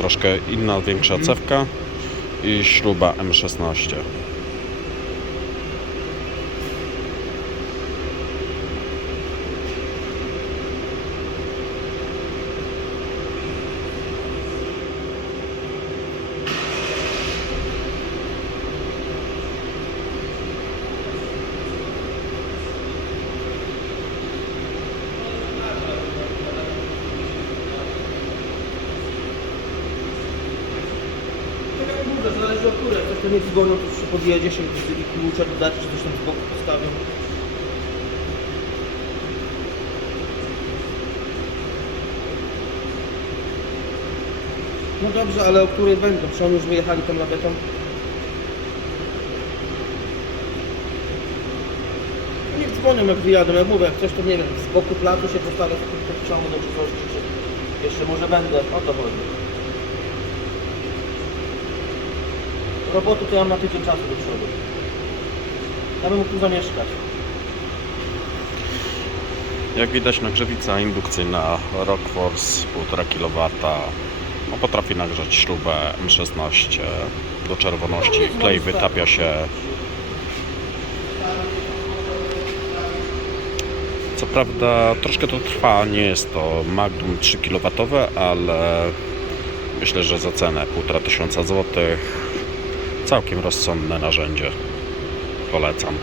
troszkę inna, większa cewka i śruba M16. Mówię, zależy od której. Ktoś to nie dzwonią, to się podjedzie się i klucze dodać, czy coś tam z boku postawią. No dobrze, ale o której będą? Czy oni już wyjechali tam beton? No niech dzwonią jak wyjadą, jak mówię, jak coś to nie wiem, z boku placu się postawia, to wciągnę czy coś, czy jeszcze może będę, o to chodzi. Roboty to ja mam na tydzień czasu do przodu. Ja bym mógł tu zamieszkać. Jak widać nagrzewica indukcyjna Rockforce 1,5 kW no, potrafi nagrzać śrubę M16 do czerwoności, klej wytapia się. Co prawda troszkę to trwa, nie jest to Magnum 3 kW, ale myślę, że za cenę 1500 zł całkiem rozsądne narzędzie. Polecam.